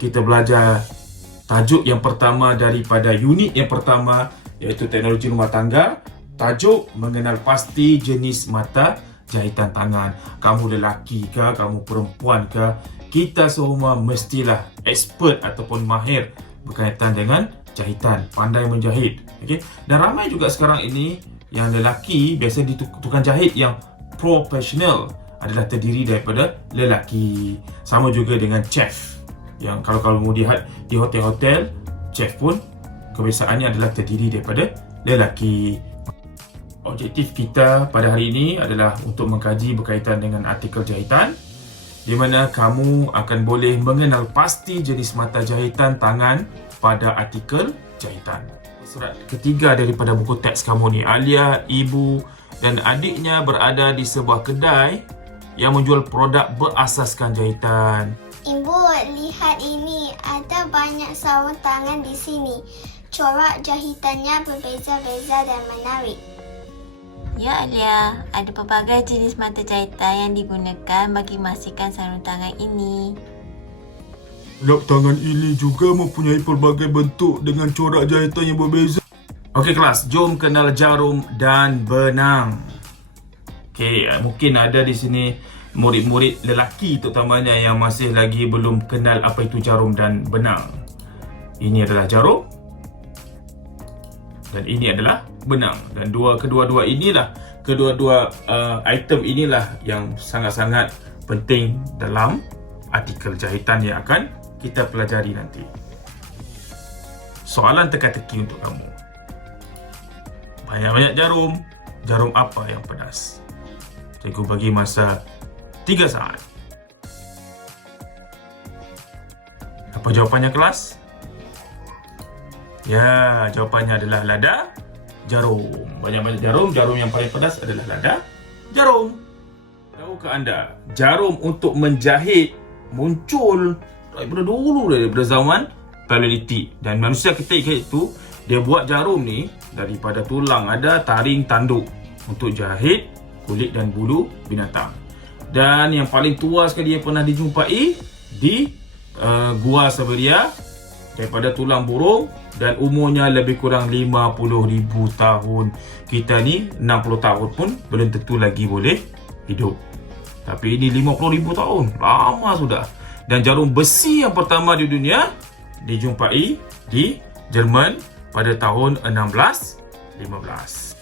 kita belajar tajuk yang pertama daripada unit yang pertama, iaitu teknologi rumah tangga. Tajuk mengenal pasti jenis mata jahitan tangan. Kamu lelaki ke, kamu perempuan ke, kita semua mestilah expert ataupun mahir berkaitan dengan jahitan, pandai menjahit. Okay? Dan ramai juga sekarang ini yang lelaki, biasa tukang jahit yang profesional adalah terdiri daripada lelaki. Sama juga dengan chef, yang kalau kamu lihat di hotel-hotel, chef pun kebiasaannya adalah terdiri daripada lelaki. Objektif kita pada hari ini adalah untuk mengkaji berkaitan dengan artikel jahitan, di mana kamu akan boleh mengenal pasti jenis mata jahitan tangan pada artikel jahitan. Surat ketiga daripada buku teks kamu ni, Alia, ibu dan adiknya berada di sebuah kedai yang menjual produk berasaskan jahitan. Ibu, lihat ini. Ada banyak sarung tangan di sini. Corak jahitannya berbeza-beza dan menarik. Ya Alia, ada pelbagai jenis mata jahitan yang digunakan bagi masihkan sarung tangan ini. Lap tangan ini juga mempunyai pelbagai bentuk dengan corak jahitan yang berbeza. Okey kelas, jom kenal jarum dan benang. Okey, mungkin ada di sini murid-murid lelaki terutamanya yang masih lagi belum kenal apa itu jarum dan benang. Ini adalah jarum dan ini adalah benang. Dan kedua-dua item inilah yang sangat-sangat penting dalam artikel jahitan yang akan kita pelajari nanti. Soalan teka-teki untuk kamu. Banyak-banyak jarum. Jarum apa yang pedas? Cikgu bagi masa 3 saat. Apa jawapannya kelas? Ya, jawapannya adalah lada jarum. Banyak-banyak jarum. Jarum yang paling pedas adalah lada jarum. Tahukah anda, jarum untuk menjahit muncul daripada dulu, daripada zaman Paleolitik. Dan manusia ketika itu, dia buat jarum ni daripada tulang, ada taring tanduk untuk jahit kulit dan bulu binatang. Dan yang paling tua sekali yang pernah dijumpai di Gua Siberia daripada tulang burung, dan umurnya lebih kurang 50,000 tahun. Kita ni 60 tahun pun belum tentu lagi boleh hidup. Tapi ini 50,000 tahun, lama sudah. Dan jarum besi yang pertama di dunia dijumpai di Jerman pada tahun 1615.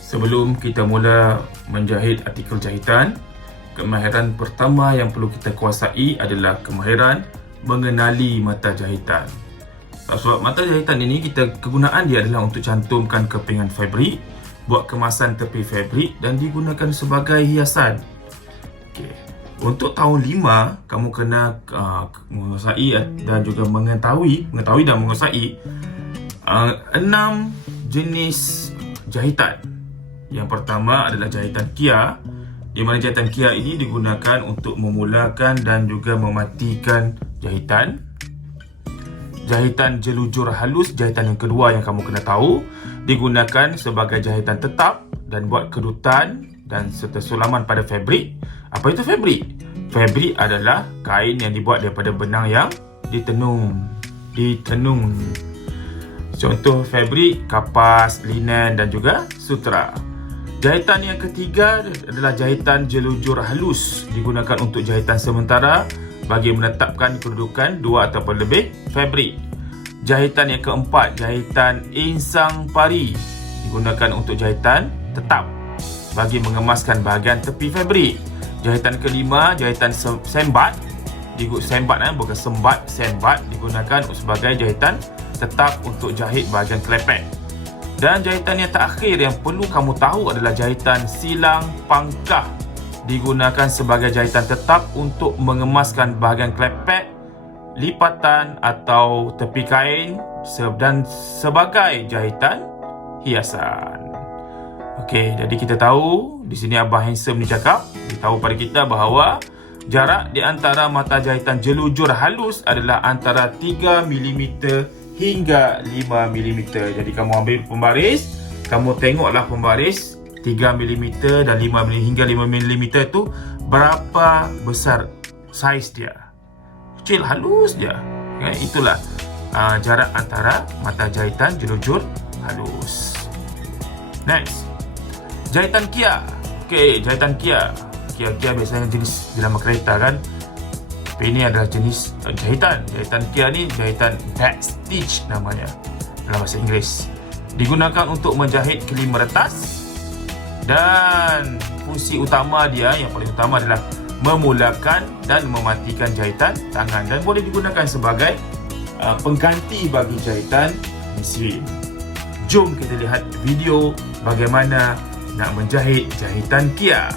Sebelum kita mula menjahit artikel jahitan, kemahiran pertama yang perlu kita kuasai adalah kemahiran mengenali mata jahitan. Sebab mata jahitan ini, kegunaan dia adalah untuk cantumkan kepingan fabrik, buat kemasan tepi fabrik dan digunakan sebagai hiasan. Okey. Untuk tahun 5, kamu kena menguasai dan juga mengetahui dan menguasai 6 jenis jahitan. Yang pertama adalah jahitan kia, di mana jahitan kia ini digunakan untuk memulakan dan juga mematikan jahitan. Jahitan jelujur halus, jahitan yang kedua yang kamu kena tahu, digunakan sebagai jahitan tetap dan buat kedutan dan serta sulaman pada fabrik. Apa itu fabrik? Fabrik adalah kain yang dibuat daripada benang yang ditenun. Contoh fabrik, kapas, linen dan juga sutera. Jahitan yang ketiga adalah jahitan jelujur halus, digunakan untuk jahitan sementara bagi menetapkan kedudukan 2 ataupun lebih fabrik. Jahitan yang keempat, jahitan insang pari, digunakan untuk jahitan tetap bagi mengemaskan bahagian tepi fabrik. Jahitan kelima, jahitan sembat, bukan sembat, digunakan sebagai jahitan tetap untuk jahit bahagian kelepek. Dan jahitan yang terakhir yang perlu kamu tahu adalah jahitan silang pangkah, digunakan sebagai jahitan tetap untuk mengemaskan bahagian kelepek, lipatan atau tepi kain dan sebagai jahitan hiasan. Okey, jadi kita tahu di sini Abah Handsome ni cakap, beritahu pada kita bahawa jarak di antara mata jahitan jelujur halus adalah antara 3 mm hingga 5 mm. Jadi kamu ambil pembaris, kamu tengoklah pembaris 3 mm dan 5 mm hingga 5 mm tu berapa besar saiz dia. Kecil, halus dia. Itulah jarak antara mata jahitan jelujur halus. Next, jahitan Kia. Jahitan Kia. Kia biasanya jenis jenama kereta kan. Tapi ini adalah jenis jahitan. Jahitan Kia ni jahitan backstitch namanya dalam bahasa Inggeris. Digunakan untuk menjahit kelim meretas, dan fungsi utama dia, yang paling utama adalah memulakan dan mematikan jahitan tangan, dan boleh digunakan sebagai pengganti bagi jahitan mesin. Jom kita lihat video bagaimana nak menjahit jahitan Kia.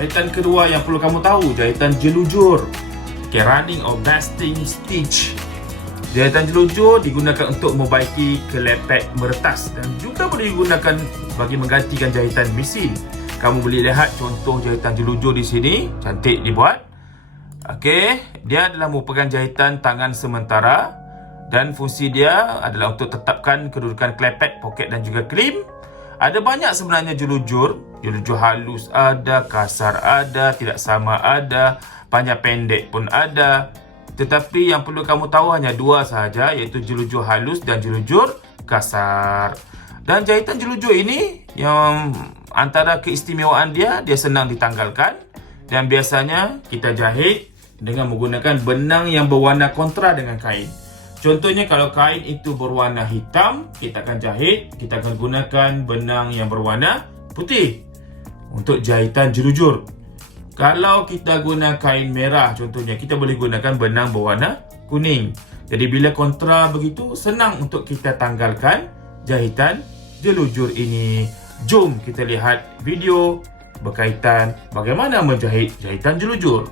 Jahitan kedua yang perlu kamu tahu, jahitan jelujur. Running or basting stitch. Jahitan jelujur digunakan untuk membaiki kelepek meretas dan juga boleh digunakan bagi menggantikan jahitan mesin. Kamu boleh lihat contoh jahitan jelujur di sini, cantik dibuat. Dia adalah merupakan jahitan tangan sementara dan fungsi dia adalah untuk tetapkan kedudukan kelepek, poket dan juga klim. Ada banyak sebenarnya jelujur halus ada, kasar ada, tidak sama ada, panjang pendek pun ada. Tetapi yang perlu kamu tahu hanya dua sahaja, iaitu jelujur halus dan jelujur kasar. Dan jahitan jelujur ini, yang antara keistimewaan dia senang ditanggalkan dan biasanya kita jahit dengan menggunakan benang yang berwarna kontra dengan kain. Contohnya kalau kain itu berwarna hitam, kita akan jahit, kita akan gunakan benang yang berwarna putih untuk jahitan jelujur. Kalau kita guna kain merah contohnya, kita boleh gunakan benang berwarna kuning. Jadi bila kontra begitu, senang untuk kita tanggalkan jahitan jelujur ini. Jom kita lihat video berkaitan bagaimana menjahit jahitan jelujur.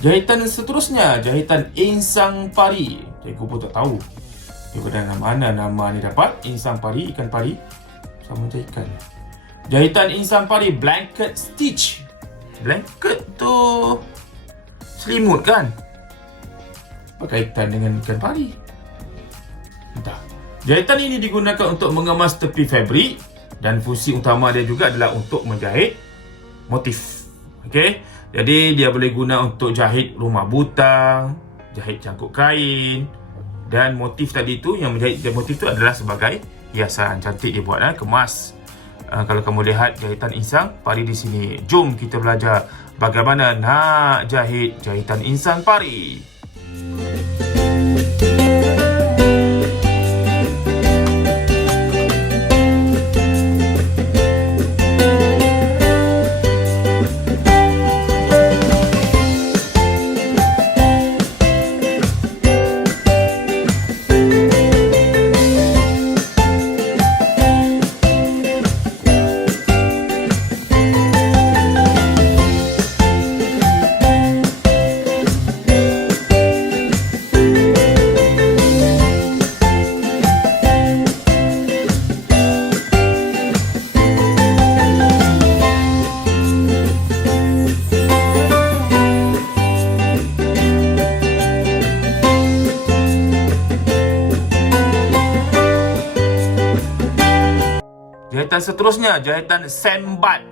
Jahitan seterusnya, jahitan insang pari. Cikgu pun tak tahu daripada mana nama ni dapat. Insang pari, ikan pari sama macam ikan. Jahitan insang pari, blanket stitch. Blanket tu selimut kan? Apa kaitan dengan ikan pari? Entah. Jahitan ini digunakan untuk mengemas tepi fabrik dan fungsi utama dia juga adalah untuk menjahit motif. Jadi dia boleh guna untuk jahit rumah butang, jahit cangkuk kain, dan motif tadi tu, yang menjahit motif tu adalah sebagai hiasan. Cantik dia buat, kemas. Kalau kamu lihat jahitan insang pari di sini. Jom kita belajar bagaimana nak jahit jahitan insang pari. Jahitan seterusnya, jahitan sembat,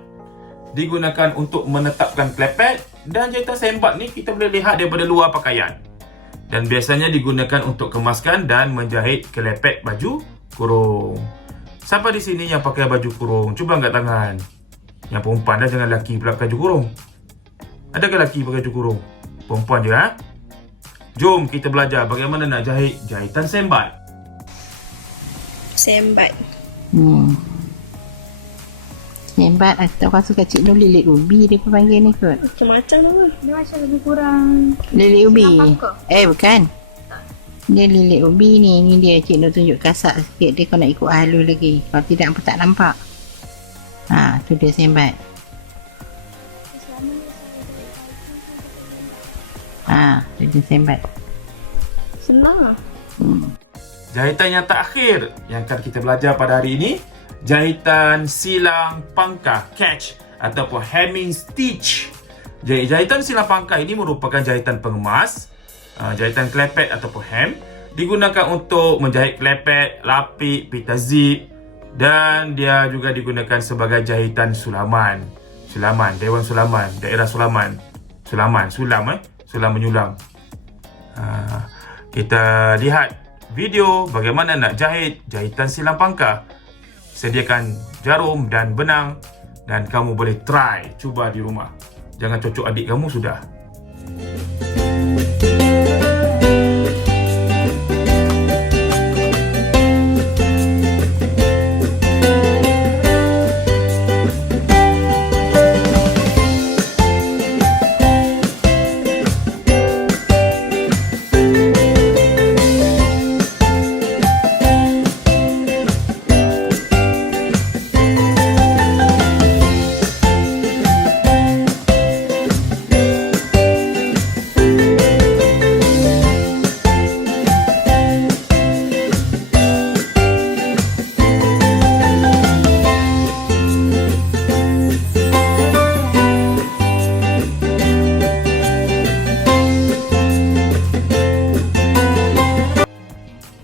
digunakan untuk menetapkan klepet. Dan jahitan sembat ni kita boleh lihat daripada luar pakaian, dan biasanya digunakan untuk kemaskan dan menjahit kelepet baju kurung. Siapa di sini yang pakai baju kurung? Cuba angkat tangan. Yang perempuan dah, jangan lelaki pula pakai baju kurung. Adakah lelaki pakai baju kurung? Perempuan je, ha? Jom kita belajar bagaimana nak jahit jahitan sembat. Sembat. Sembat atau orang suka Cik Nur lilit ubi dia pun panggil ni kot. Macam-macam lah. Dia macam lebih kurang Lilit ubi. Pangkah. Bukan. Dia lilit ubi ni. Ni dia Cik Nur tunjuk kasar sikit. Dia kau nak ikut halus lagi. Kalau tidak pun tak nampak. Tu dia sembat. Tu dia sembat. Senang. Jahitan yang terakhir yang akan kita belajar pada hari ini, jahitan silang pangkah, catch ataupun hemming stitch. Jahitan silang pangkah ini merupakan jahitan pengemas, jahitan klepet ataupun hem, digunakan untuk menjahit klepet, lapik, pita zip, dan dia juga digunakan sebagai jahitan sulaman. Sulaman, Dewan Sulaman, daerah Sulaman. Sulam menyulam. Kita lihat video bagaimana nak jahit jahitan silang pangkah. Sediakan jarum dan benang dan kamu boleh try, cuba di rumah. Jangan cocok adik kamu sudah.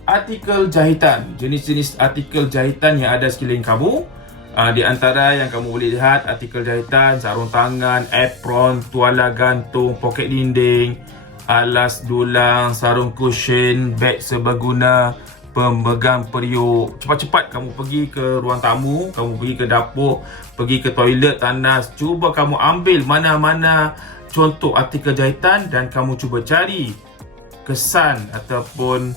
Artikel jahitan, jenis-jenis artikel jahitan yang ada sekeliling kamu. Di antara yang kamu boleh lihat, artikel jahitan, sarung tangan, apron, tuala gantung, poket dinding, alas dulang, sarung cushion, beg seberguna, pemegang periuk. Cepat-cepat kamu pergi ke ruang tamu, kamu pergi ke dapur, pergi ke toilet, tandas. Cuba kamu ambil mana-mana contoh artikel jahitan dan kamu cuba cari kesan ataupun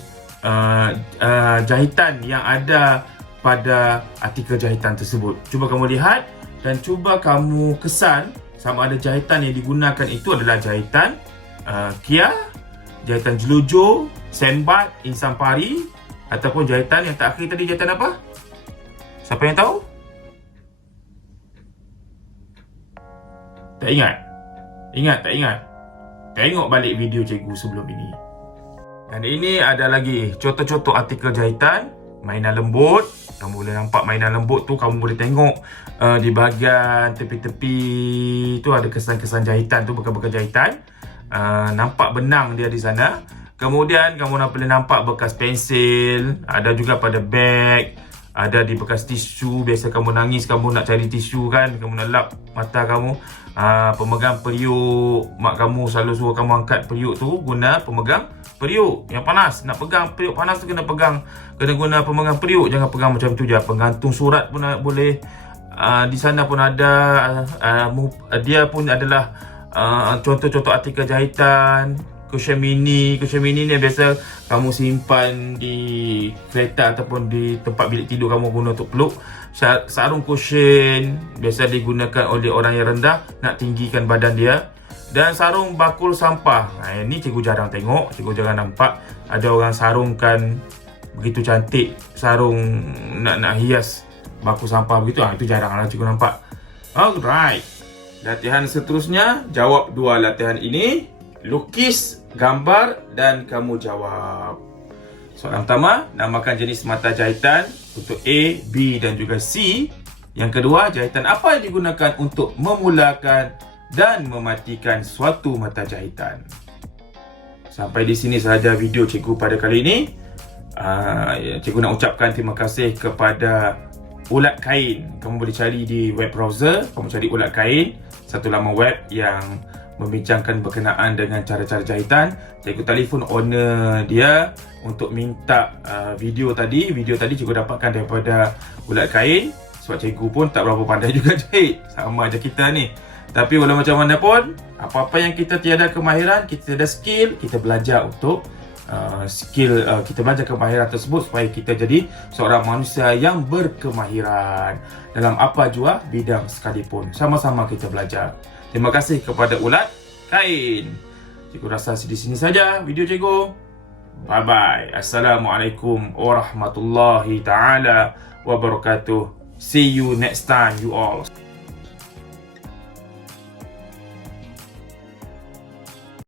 jahitan yang ada pada artikel jahitan tersebut. Cuba kamu lihat dan cuba kamu kesan sama ada jahitan yang digunakan itu adalah jahitan kia, jahitan jelujo, sembat, insan pari, ataupun jahitan yang terakhir tadi, jahitan apa? Siapa yang tahu? Tak ingat? Tak ingat? Tengok balik video cikgu sebelum ini. Dan ini ada lagi contoh-contoh artikel jahitan. Mainan lembut. Kamu boleh nampak mainan lembut tu. Kamu boleh tengok di bahagian tepi-tepi tu ada kesan-kesan jahitan tu, bekas-bekas jahitan. Nampak benang dia di sana. Kemudian kamu boleh nampak bekas pensil. Ada juga pada beg. Ada di bekas tisu. Biasa kamu nangis, kamu nak cari tisu kan, kamu nak lap mata kamu. Pemegang periuk. Mak kamu selalu suruh kamu angkat periuk tu guna pemegang periuk yang panas. Nak pegang periuk panas tu kena guna pemegang periuk. Jangan pegang macam tu je. Penggantung surat pun boleh. Di sana pun ada. Dia pun adalah contoh-contoh artikel jahitan. Cushion mini ni biasa kamu simpan di kereta ataupun di tempat bilik tidur kamu guna untuk peluk. Sarung cushion biasa digunakan oleh orang yang rendah, nak tinggikan badan dia. Dan sarung bakul sampah. Ini cikgu jarang tengok, cikgu jarang nampak ada orang sarungkan begitu cantik sarung nak hias bakul sampah begitu. Itu jaranglah cikgu nampak. Alright. Latihan seterusnya, jawab dua latihan ini. Lukis, gambar dan kamu jawab. Soalan pertama, namakan jenis mata jahitan untuk A, B dan juga C. Yang kedua, jahitan apa yang digunakan untuk memulakan dan mematikan suatu mata jahitan. Sampai di sini sahaja video cikgu pada kali ini. Cikgu nak ucapkan terima kasih kepada ulat kain. Kamu boleh cari di web browser, kamu cari ulat kain, satu laman web yang membincangkan berkenaan dengan cara-cara jahitan. Cikgu telefon owner dia untuk minta video tadi. Video tadi cikgu dapatkan daripada ulat kain. Sebab cikgu pun tak berapa pandai juga jahit, sama aja kita ni. Tapi walau macam mana pun, apa-apa yang kita tiada kemahiran, kita tiada skill, kita belajar untuk kita belajar kemahiran tersebut supaya kita jadi seorang manusia yang berkemahiran dalam apa jua bidang sekalipun. Sama-sama kita belajar. Terima kasih kepada ulat kain. Cikgu rasa di sini saja video cikgu. Bye bye. Assalamualaikum warahmatullahi taala wabarakatuh. See you next time you all.